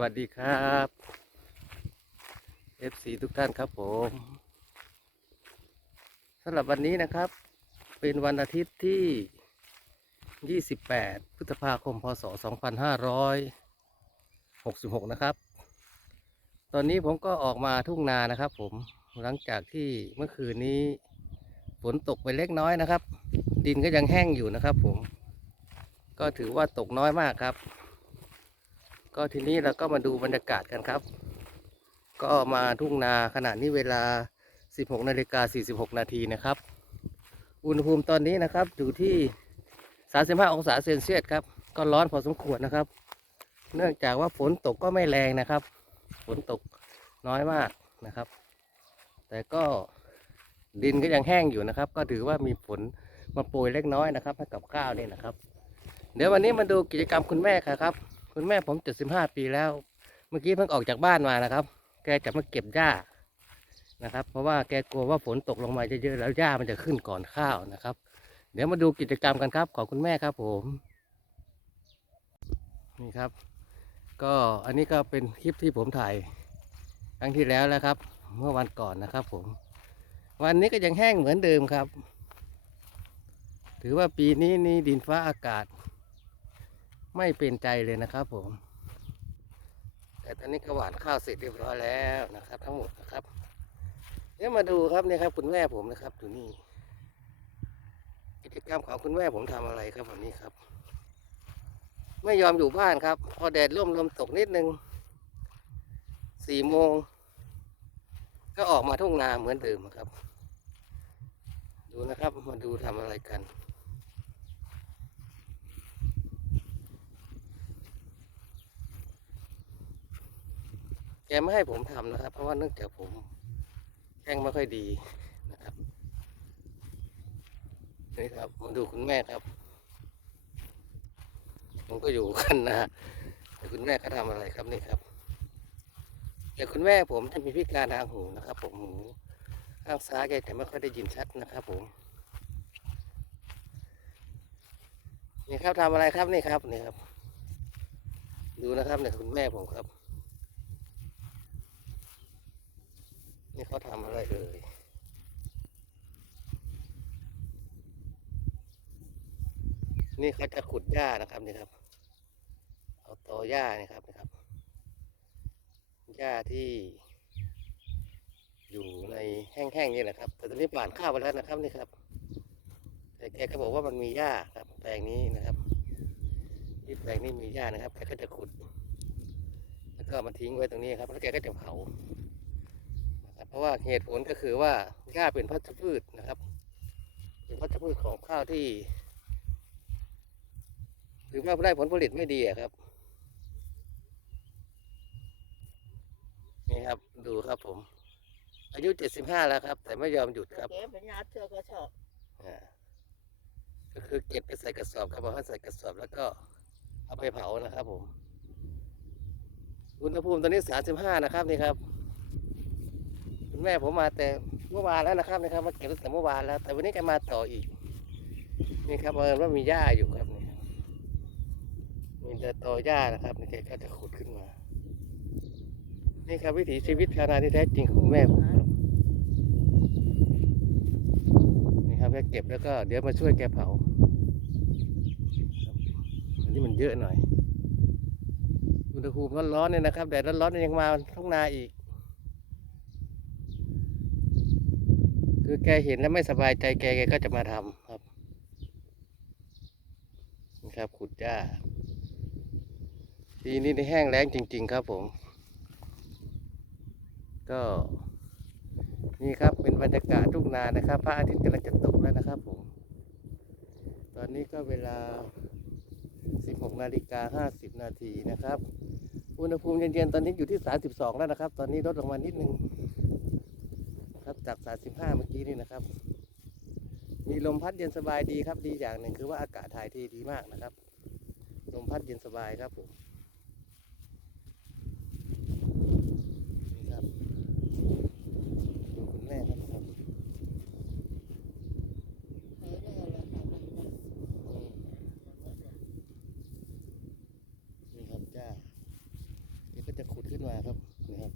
วัสดีครับ FC ทุกท่านครับผมสำหรับวันนี้นะครับ เป็นวันอาทิตย์ที่ 28 พฤษภาคม พศ 2566 นะครับ ตอนนี้ผมก็ออกมาทุ่งนานะครับผม หลังจากที่เมื่อคืนนี้ฝนตกไปเล็กน้อยนะครับ ดินก็ยังแห้งอยู่นะครับผม ก็ถือว่าตกน้อยมากครับ ก็ทีนี้เราก็มาดูบรรยากาศกันครับ ก็มาทุ่งนาขณะนี้เวลา 16นาฬิกา46 นาทีนะครับ อุณหภูมิตอนนี้นะครับอยู่ที่ 35 องศาเซนเซียสครับ ก็ร้อนพอสมควรนะครับ เนื่องจากว่าฝนตกก็ไม่แรงนะครับ ฝนตกน้อยมากนะครับ แต่ก็ดินก็ยังแห้งอยู่นะครับ ก็ถือว่ามีฝนมาโปรยเล็กน้อยนะครับให้กับข้าวนี่นะครับ เดี๋ยววันนี้มาดูกิจกรรมคุณแม่ค่ะครับ คุณแม่ผมเจ็ดสิบห้าปีแล้ว เมื่อกี้เพิ่งออกจากบ้านมานะครับ แกจะมาเก็บหญ้านะครับ เพราะว่าแกกลัวว่าฝนตกลงมาเยอะๆแล้วหญ้ามันจะขึ้นก่อนข้าวนะครับ เดี๋ยวมาดูกิจกรรมกันครับของคุณแม่ครับผมนี่ครับ ก็อันนี้ก็เป็นคลิปที่ผมถ่ายครั้งที่แล้วแล้วครับ เมื่อวันก่อนนะครับ ผม วันนี้ก็ยังแห้งเหมือนเดิมครับ ถือว่าปีนี้นี่ดินฟ้าอากาศ ไม่เป็นใจเลยนะครับผม แต่ตอนนี้ก็หว่านข้าวเสร็จเรียบร้อยแล้วนะครับ ทั้งหมดนะครับ เดี๋ยวมาดูครับเนี่ยครับ คุณแม่ผมนะครับอยู่นี่ กิจกรรมของคุณแม่ผมทำอะไรครับวันนี้ครับ ไม่ยอมอยู่บ้านครับ พอแดดร่มลมตกนิดนึงสี่โมงก็ออกมาทุ่งนาเหมือนเดิมครับ ดูนะครับมาดูทำอะไรกัน แกไม่ให้ผมทำนะครับ เพราะว่าเนื่องจากผมแข้งไม่ค่อยดีนะครับนี่ครับมาดูคุณแม่ครับ ผมก็อยู่กันนะแต่คุณแม่เขาทำอะไรครับนี่ครับแต่คุณแม่ผมจะมีพิการทางหูนะครับ ผมหูข้างซ้ายแกจะไม่ค่อยได้ยินชัดนะครับ ผมนี่ครับทำอะไรครับนี่ครับนี่ครับ ดูนะครับเนี่ยคุณแม่ผมครับ นี่เขาทำอะไรเอ่ยนี่เขาจะขุดหญ้านะครับนี่ครับ เอาตอหญ้านี่ครับนะครับหญ้าที่อยู่ในแห้งๆนี่แหละครับ แต่ตอนนี้ป่านข้าวไปแล้วนะครับนี่ครับ แต่แกก็บอกว่ามันมีหญ้าครับแปลงนี้นะครับที่แปลงนี้มีหญ้านะครับแกก็จะขุด แล้วก็มาทิ้งไว้ตรงนี้ครับ แล้วแกก็จะเผา รับเพราะว่าเหตุผลก็คือว่าหญ้าเป็นพัชพืชนะครับ เป็นพัชพืชของข้าวที่ถือว่าได้ผลผลิตไม่ดีอะครับ นี่ครับดูครับผม อายุเจ็ดสิบห้าแล้วครับ แต่ไม่ยอมหยุดครับเก็บเป็นยาเชือกก็ชอบอ่าก็คือเก็บไปใส่กระสอบครับเอาให้ใส่กระสอบแล้วก็เอาไปเผานะครับผม อุณหภูมิตอนนี้สามสิบห้านะครับนี่ครับ คุณแม่ผมมาแต่เมื่อวานแล้วนะครับนี่ครับมาเก็บตั้งแต่เมื่อวานแล้ว แต่วันนี้แกมาต่ออีก นี่ครับเออว่ามีหญ้าอยู่ครับนี่ครับมีแต่ตอหญ้านะครับนี่แกก็จะขุดขึ้นมา นี่ครับวิถีชีวิตชาวนาที่แท้จริงของแม่ผมครับนี่ครับแกเก็บแล้วก็เดี๋ยวมาช่วยแกเผาอันนี้มันเยอะหน่อยอุณหภูมิร้อนๆเนี่ยนะครับแดดร้อนๆเนี่ยยังมาทุ่งนาอีก คือแกเห็นแล้วไม่สบายใจแกแกก็จะมาทำครับนี่ครับขุดหญ้าทีนี้แห้งแล้งจริง ๆ ครับผม ก็นี่ครับเป็นบรรยากาศทุ่งนานะครับพระอาทิตย์กำลังจะตกแล้วนะครับผม ตอนนี้ก็เวลา 16นาฬิกา50นาทีนะครับ อุณหภูมิเย็นๆตอนนี้อยู่ที่ 32 แล้วนะครับ ตอนนี้ลดลงมานิดนึง ครับจาก 35 เมื่อกี้นี่นะครับ มีลมพัดเย็นสบายดีครับ ดีอย่างหนึ่งคือว่าอากาศถ่ายเทดีมากนะครับ ลมพัดเย็นสบายครับผมนี่ครับ ดูคุณแม่ครับครับ เฮ้ยได้อะไรครับ อืมนี่ครับจ้าเดี๋ยวก็ ขึ้นมาครับนี่ครับ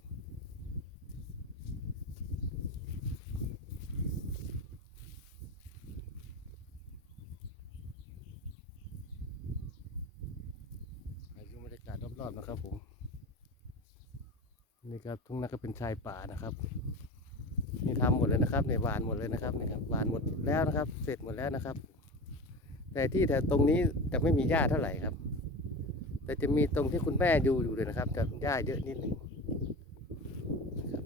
ให้ดูบรรยากาศรอบๆนะครับผม นี่ครับทุ่งนาก็เป็นชายป่านะครับ นี่ทำหมดเลยนะครับในหวานหมดเลยนะครับนี่ครับหวานหมดแล้วนะครับ เสร็จหมดแล้วนะครับ แต่ที่แถวตรงนี้จะไม่มีหญ้าเท่าไหร่ครับ แต่จะมีตรงที่คุณแม่ดูอยู่เลยนะครับจะหญ้าเยอะนิดหนึ่งนะครับ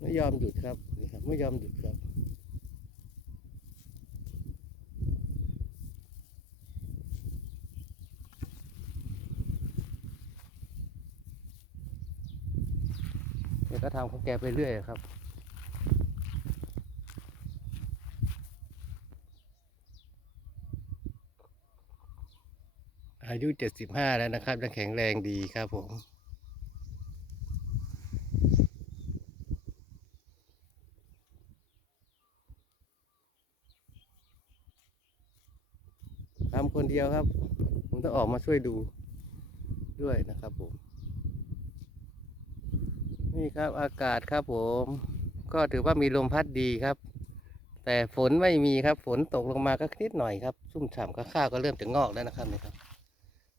ไม่ ยอมหยุดครับนี่ครับ ไม่ยอมหยุดครับแกก็ทำของแกไปเรื่อยครับอายุเจ็ดสิบห้าแล้วนะครับยังแข็งแรงดีครับผม ทำคนเดียวครับ ผมต้องออกมาช่วยดูด้วยนะครับผม นี่ครับอากาศครับผม ก็ถือว่ามีลมพัดดีครับ แต่ฝนไม่มีครับ ฝนตกลงมาก็นิดหน่อยครับ ชุ่มฉ่ำก็ข้าวก็เริ่มจะงอกแล้วนะครับนี่ครับ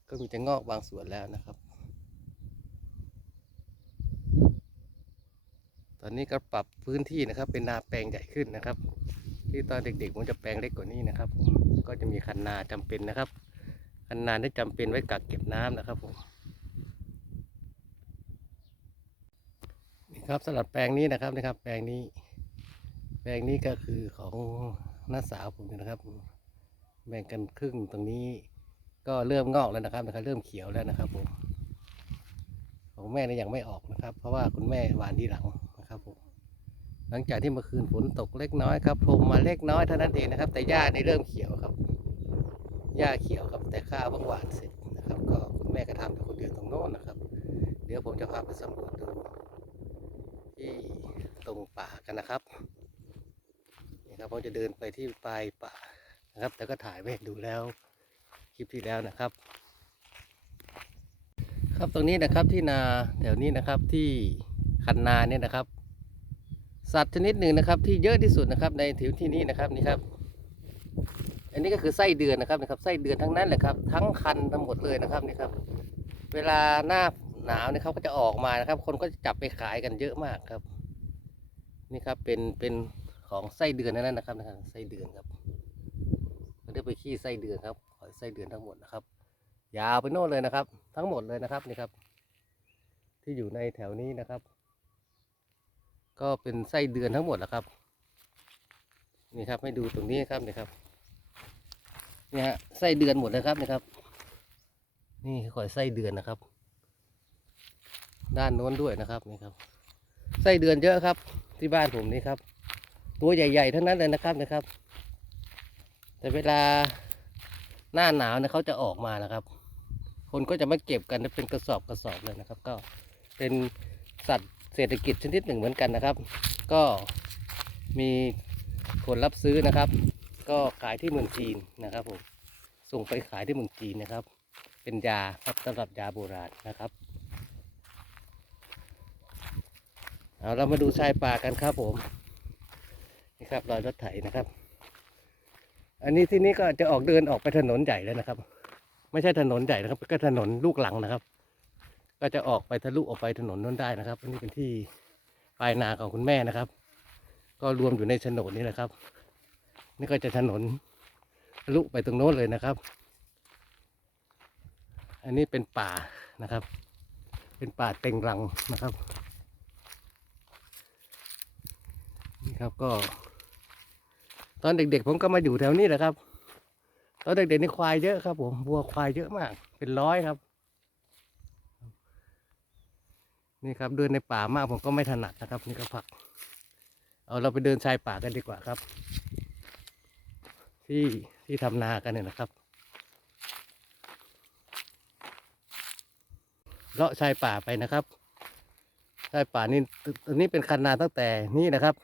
ก็มีจะงอกบางส่วนแล้วนะครับ ตอนนี้ก็ปรับพื้นที่นะครับ เป็นนาแปลงใหญ่ขึ้นนะครับ ที่ตอนเด็กๆผมจะแปลงเล็กกว่านี้นะครับผมก็จะมีคันนาจำเป็นนะครับคันนาที่จำเป็นไว้กักเก็บน้ำนะครับผมนี่ครับสำหรับแปลงนี้นะครับนะครับ แปลงนี้ แปลงนี้ก็คือของน้าสาวผมนะครับ แบ่งกันครึ่งตรงนี้ ก็เริ่มงอกแล้วนะครับนะครับ เริ่มเขียวแล้วนะครับผมของแม่เนี่ยยังไม่ออกนะครับ เพราะว่าคุณแม่หวานที่หลังนะครับผม หลังจากที่เมื่อคืนฝนตกเล็กน้อยครับพรมมาเล็กน้อยเท่านั้นเองนะครับ แต่หญ้านี่เริ่มเขียวครับหญ้าเขียวครับ แต่ข้าวเพิ่งหวานเสร็จนะครับ ก็คุณแม่ก็ทำอยู่คนเดียวตรงโน้นนะครับ เดี๋ยวผมจะพาไปสำรวจดูที่ตรงป่ากันนะครับนี่ครับผมจะเดินไปที่ปลายป่านะครับ แต่ก็ถ่ายไว้ดูแล้วคลิปที่แล้วนะครับ ครับตรงนี้นะครับที่นาแถวนี้นะครับที่คันนาเนี่ยนะครับ สัตว์ชนิดหนึ่งนะครับ ที่เยอะที่สุดนะครับในแถวที่นี้นะครับนี่ครับ อันนี้ก็คือไส้เดือนนะครับนะครับไส้เดือนทั้งนั้นแหละครับ ทั้งคันทั้งหมดเลยนะครับนี่ครับ เวลาหน้าหนาวเนี่ยเขาก็จะออกมานะครับ คนก็จะจับไปขายกันเยอะมากครับ นี่ครับเป็นเป็นของไส้เดือนนั่นนะครับนะครับไส้เดือนครับเราได้ไปขี้ไส้เดือนครับหอยไส้เดือนทั้งหมดนะครับ ยาวไปโน่นเลยนะครับ ทั้งหมดเลยนะครับนี่ครับ ที่อยู่ในแถวนี้นะครับ ก็เป็นไส้เดือนทั้งหมดนะครับ นี่ครับให้ดูตรงนี้ครับนี่ครับนี่ฮะไส้เดือนหมดเลยครับนี่ครับ นี่หอยไส้เดือนนะครับ ด้านโน้นด้วยนะครับนี่ครับ ไส้เดือนเยอะครับ ที่บ้านผมนี่ครับ ตัวใหญ่ๆทั้งนั้นเลยนะครับนะครับ แต่เวลาหน้าหนาวเนี่ยเขาจะออกมานะครับ คนก็จะมาเก็บกันเป็นกระสอบกระสอบเลยนะครับ ก็เป็นสัตว์ เศรษฐกิจชนิดหนึ่งเหมือนกันนะครับ ก็มีคนรับซื้อนะครับ ก็ขายที่เมืองจีนนะครับผมส่งไปขายที่เมืองจีนนะครับ เป็นยาครับสำหรับยาโบราณนะครับเอาเรามาดูชายป่ากันครับผมนี่ครับรอยรถไถนะครับ อันนี้ที่นี้ก็จะออกเดินออกไปถนนใหญ่แล้วนะครับ ไม่ใช่ถนนใหญ่นะครับ ก็ถนนลูกหลังนะครับ ก็จะออกไปทะลุออกไปถนนนั้นได้นะครับนนี้เป็นที่ปลายนาของคุณแม่นะครับ ก็รวมอยู่ในโฉนดนี้นะครับ นี่ก็จะถนนทะลุไปตรงโน้นเลยนะครับ อันนี้เป็นป่านะครับ เป็นป่าเต็งรังนะครับนี่ครับก็ ตอนเด็กๆผมก็มาอยู่แถวนี้แหละครับ ตอนเด็กๆนี่ควายเยอะครับผมวัวควายเยอะมาก เป็นร้อยครับ นี่ครับเดินในป่ามากผมก็ไม่ถนัดนะครับ นี่ก็ผัก เอาเราไปเดินชายป่ากันดีกว่าครับ ที่ที่ทำนากันเนี่ยนะครับเลาะชายป่าไปนะครับใช่ป่านี่ตรงนี้เป็นคันนาตั้งแต่นี่นะครับ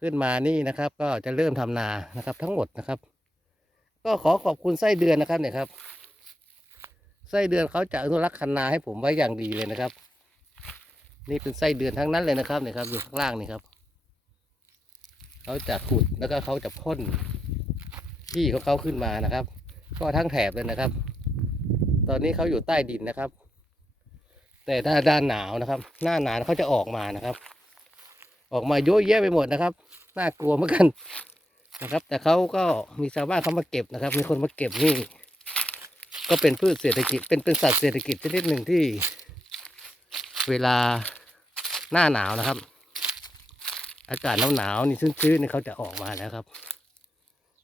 ขึ้นมานี่นะครับ ก็จะเริ่มทำนานะครับ ทั้งหมดนะครับ ก็ขอขอบคุณไส้เดือนนะครับเนี่ยครับไส้เดือนเขาจะอนุรักษ์คันนาให้ผมไว้อย่างดีเลยนะครับ นี่เป็นไส้เดือนทั้งนั้นเลยนะครับเนี่ยครับอยู่ข้างล่างนี่ครับเขาจะขุดแล้วก็เขาจะพ่นที่ของเขาขึ้นมานะครับ ก็ทั้งแถบเลยนะครับ ตอนนี้เขาอยู่ใต้ดินนะครับ แต่ถ้าด้านหนาวนะครับ หน้าหนาวเขาจะออกมานะครับ ออกมาเยอะแยะไปหมดนะครับน่ากลัวเหมือนกันนะครับ แต่เขาก็มีชาวบ้านเขามาเก็บนะครับ มีคนมาเก็บนี่ ก็เป็นพืชเศรษฐกิจเป็นเป็นสัตว์เศรษฐกิจชนิดหนึ่งที่เวลา หน้าหนาวนะครับ อากาศหนาวหนาวๆนี่ชื้นๆนี่เขาจะออกมาแล้วครับ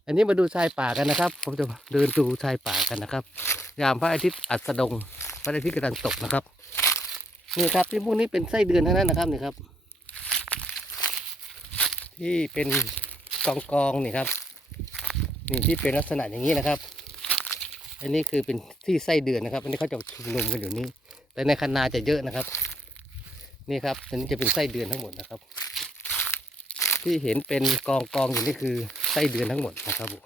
อันนี้มาดูชายป่ากันนะครับ ผมจะเดินดูชายป่ากันนะครับ ยามพระอาทิตย์อัสดงพระอาทิตย์กำลังตกนะครับนี่ครับที่พวกนี้เป็นไส้เดือนทั้งนั้นนะครับนี่ครับ ที่เป็นกองกองนี่ครับนี่ที่เป็นลักษณะอย่างนี้นะครับ อันนี้คือเป็นที่ไส้เดือนนะครับ อันนี้เขาจะชุมนุมกันอยู่นี้ แต่ในคันนาจะเยอะนะครับ นี่ครับอันนี้จะเป็นไส้เดือนทั้งหมดนะครับ ที่เห็นเป็นกองกองอยู่นี่คือไส้เดือนทั้งหมดนะครับผม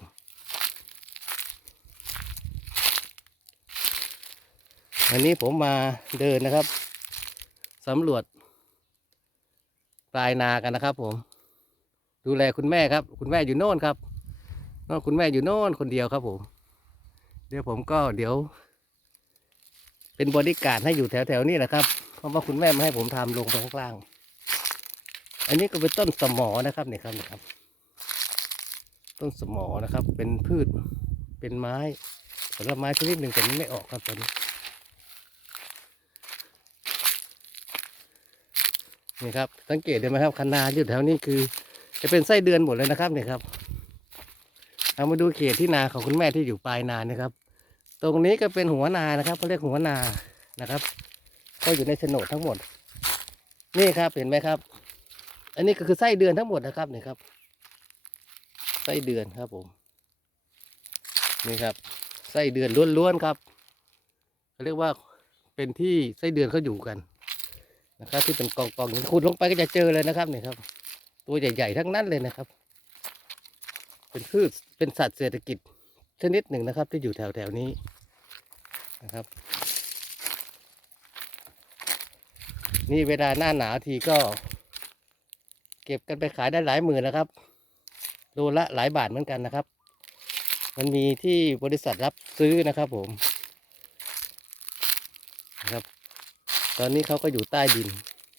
อันนี้ผมมาเดินนะครับสำรวจปลายนากันนะครับ ผม ดูแลคุณแม่ครับ คุณแม่อยู่โน่นครับน่นคุณแม่อยู่โน่นคนเดียวครับผม เดี๋ยวผมก็เดี๋ยว เป็นบริการให้อยู่แถวๆนี้แหละครับ เพราะว่าคุณแม่ไม่ให้ผมทำลงไปข้างล่าง อันนี้ก็เป็นต้นสมอนะครับเนี่ยครับเนี่ยครับ ต้นสมอนะครับ เป็นพืช เป็นไม้ผลไม้ชนิดหนึ่งแต่มันไม่ออกครับตอนนี้นี่ครับสังเกตได้ไหมครับคันาอยู่แถวนี้คือ จะเป็นไส้เดือนหมดเลยนะครับเนี่ยครับเอามาดูเขตที่นาของคุณแม่ที่อยู่ปลายนานะครับ ตรงนี้ก็เป็นหัวนานะครับเขาเรียกหัวนานะครับ ก็อยู่ในโฉนดทั้งหมด นี่ครับเห็นไหมครับ อันนี้ก็คือไส้เดือนทั้งหมดนะครับนี่ครับ ไส้เดือนครับผม นี่ครับ ไส้เดือนล้วนๆครับเขาเรียกว่าเป็นที่ไส้เดือนเขาอยู่กันนะครับ ที่เป็นกองๆองนี้ขุดลงไปก็จะเจอเลยนะครับนี่ครับ ตัวใหญ่ ๆ ทั้งนั้นเลยนะครับ เป็นพืชเป็นสัตว์เศรษฐกิจชนิดหนึ่งนะครับ ที่อยู่แถวๆนี้นะครับ นี่เวลาหน้าหนาวทีก็ เก็บกันไปขายได้หลายหมื่นนะครับโลละหลายบาทเหมือนกันนะครับ มันมีที่บริษัทรับซื้อนะครับผมนะครับ ตอนนี้เขาก็อยู่ใต้ดิน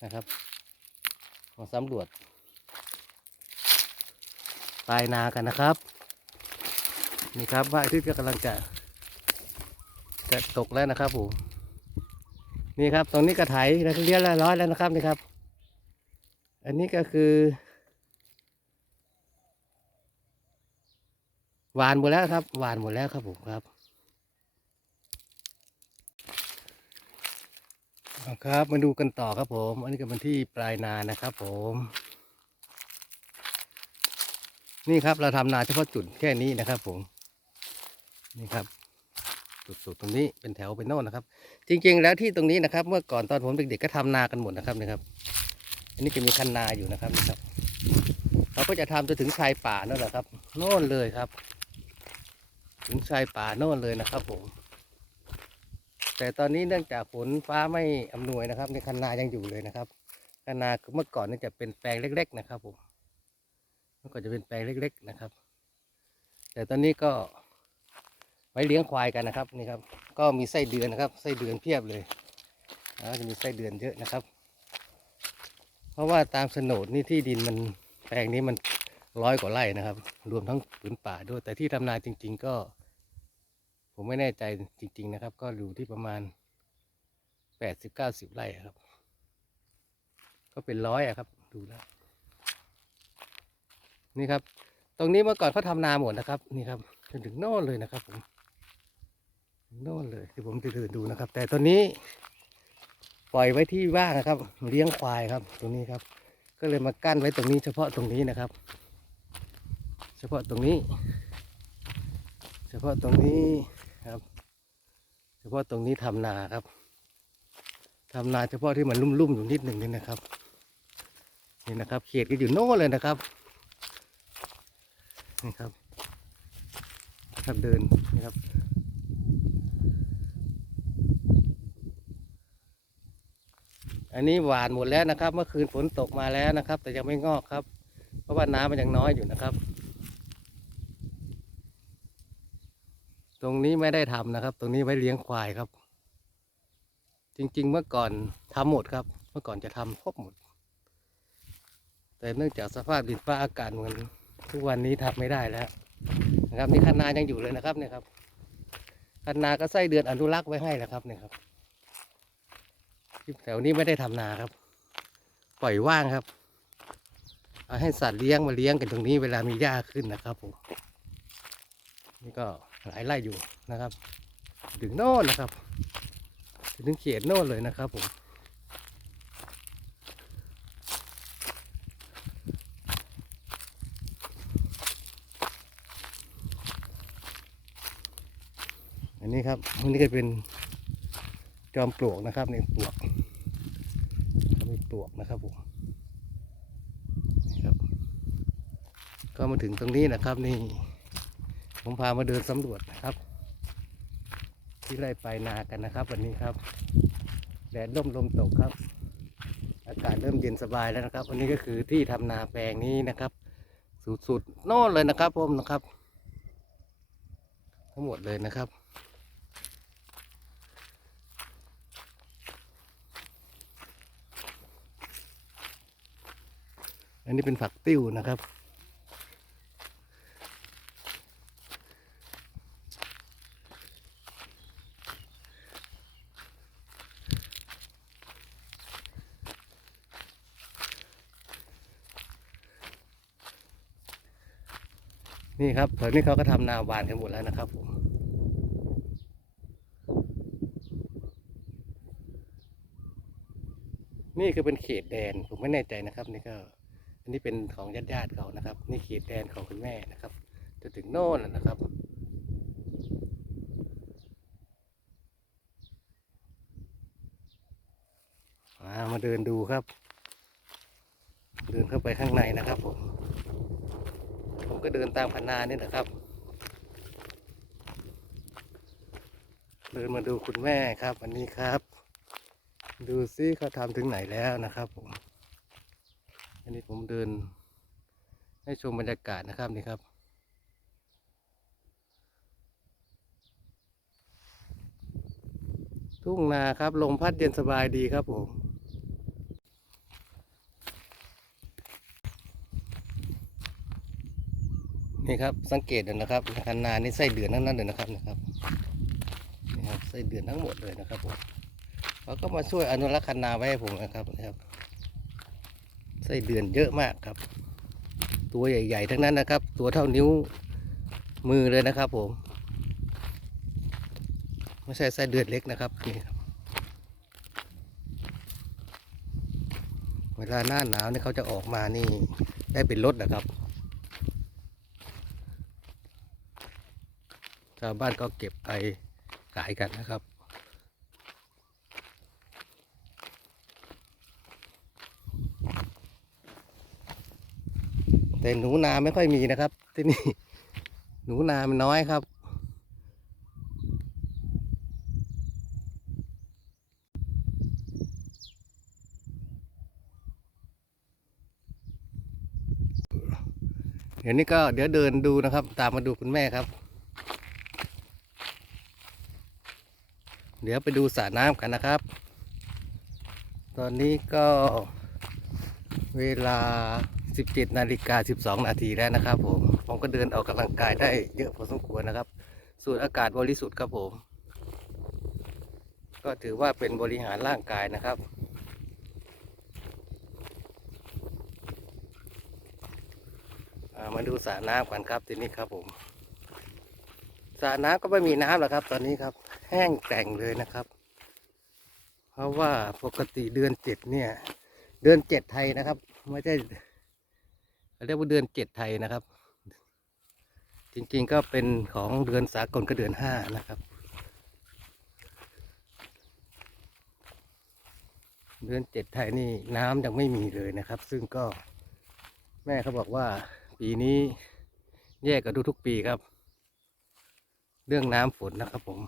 นะครับมาสำรวจปลายนากันนะครับ นี่ครับพระอาทิตย์ก็กำลังจะจะตกแล้วนะครับผม นี่ครับ ตรงนี้กระไถแล้วเรียบร้อยแล้วนะครับนี่ครับ อันนี้ก็คือหวานหมดแล้วครับ หวานหมดแล้วครับผมครับครับมาดูกันต่อครับผม อันนี้ก็เป็นที่ปลายนานะครับผม นี่ครับเราทำนาเฉพาะจุดแค่นี้นะครับผม นี่ครับุดๆตรงนี้เป็นแถวเป็นโน่นนะครับ จริงๆ แล้วที่ตรงนี้นะครับ เมื่อก่อนตอนผมเด็กๆก็ทำนากันหมดนะครับนะครับ อันนี้จะมีคันนาอยู่นะครับนะครับเขาก็จะทำจนถึงชายป่านั่นแหละครับ โน่นเลยครับ ถึงชายป่าโน่นเลยนะครับผมแต่ตอนนี้เนื่องจากฝนฟ้าไม่อำนวยนะครับในคันนายังอยู่เลยนะครับคันนาคือเมื่อก่อนนี่จะเป็นแปลงเล็ก ๆ นะครับผมเมื่อก่อนจะเป็นแปลงเล็ก ๆ นะครับ แต่ตอนนี้ก็ ไว้เลี้ยงควายกันนะครับนี่ครับก็มีไส้เดือนนะครับไส้เดือนเพียบเลยแล้วจะมีไส้เดือนเยอะนะครับ เพราะว่าตามโฉนดนี่ที่ดินมันแปลงนี้มันร้อยกว่าไร่นะครับ รวมทั้งผืนป่าด้วย แต่ที่ทำนาจริง ๆ ก็ ผมไม่แน่ใจจริง ๆนะครับ ก็อยู่ที่ประมาณแปดสิบเก้าสิบไร่ครับ ก็เป็นร้อยอะครับ ดูแล้วนี่ครับ ตรงนี้เมื่อก่อนเขาทำนาหมดนะครับ นี่ครับจนถึงโน่นเลยนะครับผม โน่นเลยที่ผมจะเดินดูนะครับ แต่ตอนนี้ปล่อยไว้ที่ว่างนะครับ เลี้ยงควายครับ ตรงนี้ครับ ก็เลยมากั้นไว้ตรงนี้เฉพาะตรงนี้นะครับ เฉพาะตรงนี้ เฉพาะตรงนี้ครับ เฉพาะตรงนี้ทำนาครับทำนาเฉพาะที่มันลุ่มๆอยู่นิดหนึ่งนี่นะครับนี่นะครับเขตก็อยู่โน่นเลยนะครับนี่ครับครับเดินนี่ครับ อันนี้หวานหมดแล้วนะครับ เมื่อคืนฝนตกมาแล้วนะครับ แต่ยังไม่งอกครับ เพราะว่าน้ำมันยังน้อยอยู่นะครับ ตรงนี้ไม่ได้ทำนะครับ ตรงนี้ไว้เลี้ยงควายครับ จริงๆเมื่อก่อนทำหมดครับ เมื่อก่อนจะทำครบหมด แต่เนื่องจากสภาพดินฟ้าอากาศมันทุกวันนี้ทำไม่ได้แล้วนะครับนี่คันนายังอยู่เลยนะครับเนี่ยครับคันนาก็ไส้เดือนอนุรักษ์ไว้ให้แล้วครับเนี่ยครับ แถวนี้ไม่ได้ทำนาครับ ปล่อยว่างครับ เอาให้สัตว์เลี้ยงมาเลี้ยงกันตรงนี้เวลามีหญ้าขึ้นนะครับผมนี่ก็หลายไร่อยู่นะครับ ถึงโน่นนะครับ ถึงเขตโน่นเลยนะครับผมอันนี้ครับอันนี้ก็เป็นจอมปลวกนะครับในปลวก ปลวกนะครับผมนี่ครับ ก็มาถึงตรงนี้นะครับนี่ ผมพามาเดินสำรวจนะครับ ที่ไร่ปลายนากันนะครับ วันนี้ครับแดดร่มลมตกครับ อากาศเริ่มเย็นสบายแล้วนะครับ วันนี้ก็คือที่ทำนาแปลงนี้นะครับ สุดๆโน่นเลยนะครับผมนะครับ ทั้งหมดเลยนะครับ อันนี้เป็นผักติ้วนะครับ นี่ครับแถวนี้เขาก็ทำนาหวานกันหมดแล้วนะครับผมนี่คือเป็นเขตแดน ผมไม่แน่ใจนะครับ นี่ก็ นนี้เป็นของญาติญาติๆเขานะครับ นี่เขตแดนของคุณแม่นะครับจะถึงโน่นนะครับมามาเดินดูครับ เดินเข้าไปข้างในนะครับผมผมก็เดินตามพนานี่นะครับ เดินมาดูคุณแม่ครับอันนี้ครับ ดูซิเขาทำถึงไหนแล้วนะครับผม อันนี้ผมเดิน ให้ชมบรรยากาศนะครับนี่ครับทุ่งนาครับลมพัดเย็นสบายดีครับผมนี่ครับสังเกตดูนะครับคันนานี่ไส้เดือนทั้งนั้นเลยนะครับนะครับนี่ครับไส้เดือนทั้งหมดเลยนะครับผมเขาก็มาช่วยอนุรักษ์คันนาไว้ให้ผมนะครับนะครับ ส้เดือนเยอะมากครับ ตัวใหญ่ ๆ ทั้งนั้นนะครับ ตัวเท่านิ้วมือเลยนะครับ ผมไม่ใช่ไส้เดือนเล็กนะครับนี่ครับเวลาหน้าหนาวนี่เขาจะออกมานี่ได้เป็นรถนะครับชาวบ้านก็เก็บไปขายกันนะครับ แต่หนูนาไม่ค่อยมีนะครับ ที่นี่หนูนามันน้อยครับ เดี๋ยวนี้ก็เดี๋ยวเดินดูนะครับ ตามมาดูคุณแม่ครับ เดี๋ยวไปดูสระน้ำกันนะครับ ตอนนี้ก็เวลา 17นาฬิกา12 นาทีแล้วนะครับผมผมก็เดินออกกำลังกายได้เยอะพอสมควรนะครับ สูดอากาศบริสุทธิ์ครับผม ก็ถือว่าเป็นบริหารร่างกายนะครับามาดูสระน้ำกันครับทีนี้ครับผมสระน้ำก็ไม่มีน้ำแล้วครับ ตอนนี้ครับ แห้งแกร่งเลยนะครับ เพราะว่าปกติเดือนเจ็ดเนี่ย เดือนเจ็ดไทยนะครับ ไม่ใช่ เรียกว่าเดือนเจ็ดไทยนะครับ จริงๆก็เป็นของเดือนสากลก็เดือนห้านะครับ เดือนเจ็ดไทยนี่น้ำยังไม่มีเลยนะครับ ซึ่งก็แม่เขาบอกว่าปีนี้แย่กว่าทุกๆปีครับ เรื่องน้ำฝนนะครับผม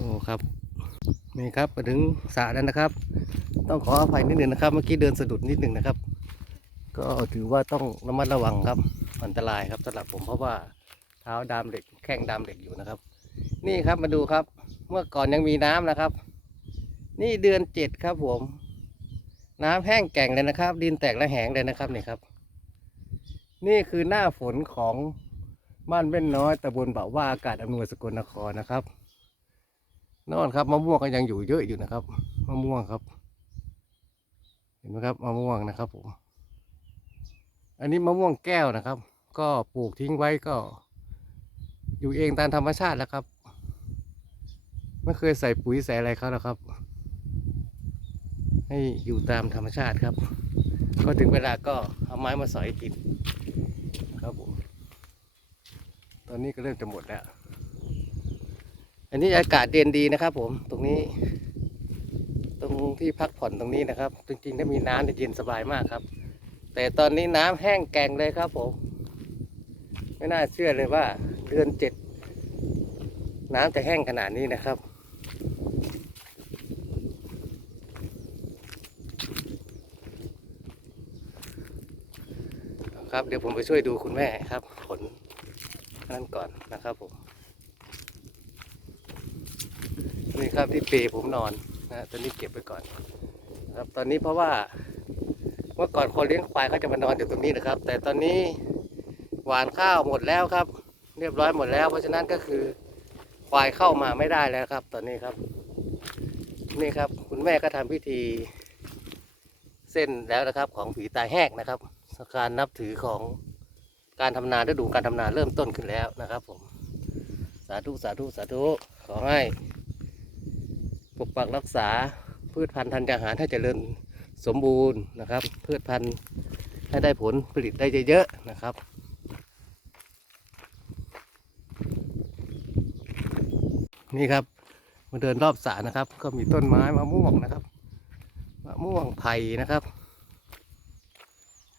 โอ้ครับนี่ครับมาถึงสระแล้วนะครับ ต้องขออภัยนิดหนึ่งนะครับเมื่อกี้เดินสะดุดนิดหนึ่งนะครับ ก็ถือว่าต้องระมัดระวังครับอันตรายครับสำหรับผมเพราะว่าเท้าดามเหล็กแข้งดามเหล็กอยู่นะครับ นี่ครับมาดูครับ เมื่อก่อนยังมีน้ำนะครับ นี่เดือนเจ็ดครับผม น้ำแห้งแก่งเลยนะครับ ดินแตกและแหงเลยนะครับนี่ครับ นี่คือหน้าฝนของบ้านเว้นน้อยตำบลบ่าวว่าอากาศอำนวยสกลนครนะครับ นอนครับมะม่วงก็ยังอยู่เยอะอยู่นะครับมะม่วงครับ เห็นไหมครับมะม่วงนะครับผมอันนี้มะม่วงแก้วนะครับ ก็ปลูกทิ้งไว้ก็ อยู่เองตามธรรมชาติแล้วครับไม่เคยใส่ปุ๋ยใส่อะไรเขาแล้วครับ ให้อยู่ตามธรรมชาติครับ ก็ถึงเวลาก็เอาไม้มาสอยกินครับผมตอนนี้ก็เริ่มจะหมดแล้ว อันนี้อากาศเย็นดีนะครับ ผมตรงนี้ ตรงที่พักผ่อนตรงนี้นะครับ จริงๆถ้ามีน้ำเนี่ยเย็นสบายมากครับ แต่ตอนนี้น้ำแห้งแกงเลยครับ ผม ไม่น่าเชื่อเลยว่าเดือนเจ็ดน้ำจะแห้งขนาดนี้นะครับครับเดี๋ยวผมไปช่วยดูคุณแม่ครับขนนั่นก่อนนะครับผม นี่ครับที่เปผมนอนนะตอนนี้เก็บไว้ก่อน ครับตอนนี้เพราะว่าเมื่อก่อนคนเลี้ยงควายเขาจะมานอนอยู่ตรงนี้นะครับ แต่ตอนนี้หวานข้าวหมดแล้วครับ เรียบร้อยหมดแล้ว เพราะฉะนั้นก็คือควายเข้ามาไม่ได้แล้วครับ ตอนนี้ครับ นี่ครับ คุณแม่ก็ทำพิธี เส้นแล้วนะครับ ของผีตายแหกนะครับการนับถือของการทำนาฤดูการทำนาเริ่มต้นขึ้นแล้วนะครับ ผม สาธุสาธุสาธุขอให้ ปกปักรักษาพืชพันธุ์ธัญญาหารให้เจริญสมบูรณ์นะครับ พืชพันธุ์ให้ได้ผลผลิตได้เยอะๆนะครับนี่ครับมาเดินรอบสระนะครับ ก็มีต้นไม้มะม่วงนะครับมะม่วงไผ่นะครับ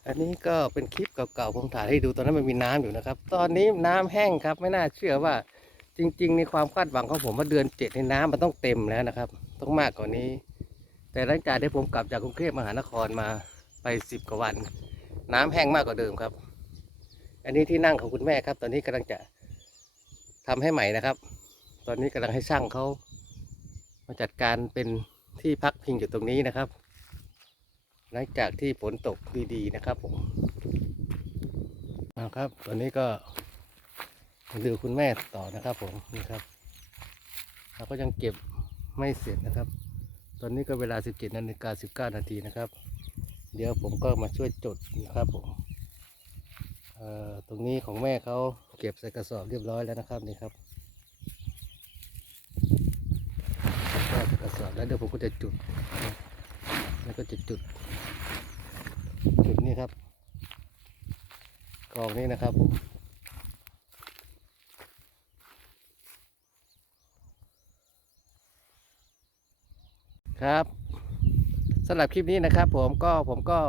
อันนี้ก็เป็นคลิปเก่าๆผมถ่ายให้ดูตอนนั้นมันมีน้ำอยู่นะครับ ตอนนี้น้ำแห้งครับ ไม่น่าเชื่อว่า จริงๆในความคาดหวังของผมว่าเดือนเจ็ดในน้ำมันต้องเต็มแล้วนะครับ ต้องมากกว่านี้ แต่หลังจากที่ผมกลับจากกรุงเทพมหานครมาไปสิบกว่าวัน น้ำแห้งมากกว่าเดิมครับ อันนี้ที่นั่งของคุณแม่ครับ ตอนนี้กำลังจะทำให้ใหม่นะครับ ตอนนี้กำลังให้ช่างเขามาจัดการเป็นที่พักพิงอยู่ตรงนี้นะครับ หลังจากที่ฝนตกดีๆนะครับผมนะครับ ตอนนี้ก็ ดูคุณแม่ต่อนะครับ ผมนี่ครับเราก็ยังเก็บไม่เสร็จนะครับ ตอนนี้ก็เวลา 17นาฬิกา19นาทีนะครับ เดี๋ยวผมก็มาช่วยจดนะครับผมเอ่อตรงนี้ของแม่เขาเก็บใส่กระสอบเรียบร้อยแล้วนะครับนี่ครับก็ใส่กระสอบแล้วเดี๋ยวผมก็จะจุดนะแล้วก็จะจุดจุดนี้ครับกองนี้นะครับผม ครับสำหรับคลิปนี้นะครับ ผมก็ผมก็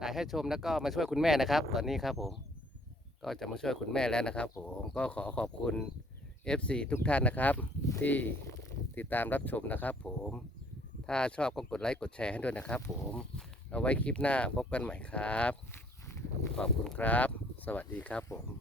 ถ่ายให้ชมแล้วก็มาช่วยคุณแม่นะครับ ตอนนี้ครับ ผมก็จะมาช่วยคุณแม่แล้วนะครับ ผมก็ขอขอบคุณ FC ทุกท่านนะครับ ที่ติดตามรับชมนะครับ ผมถ้าชอบก็กดไลค์กดแชร์ให้ด้วยนะครับ ผมเอาไว้คลิปหน้าพบกันใหม่ครับ ขอบคุณครับ สวัสดีครับผม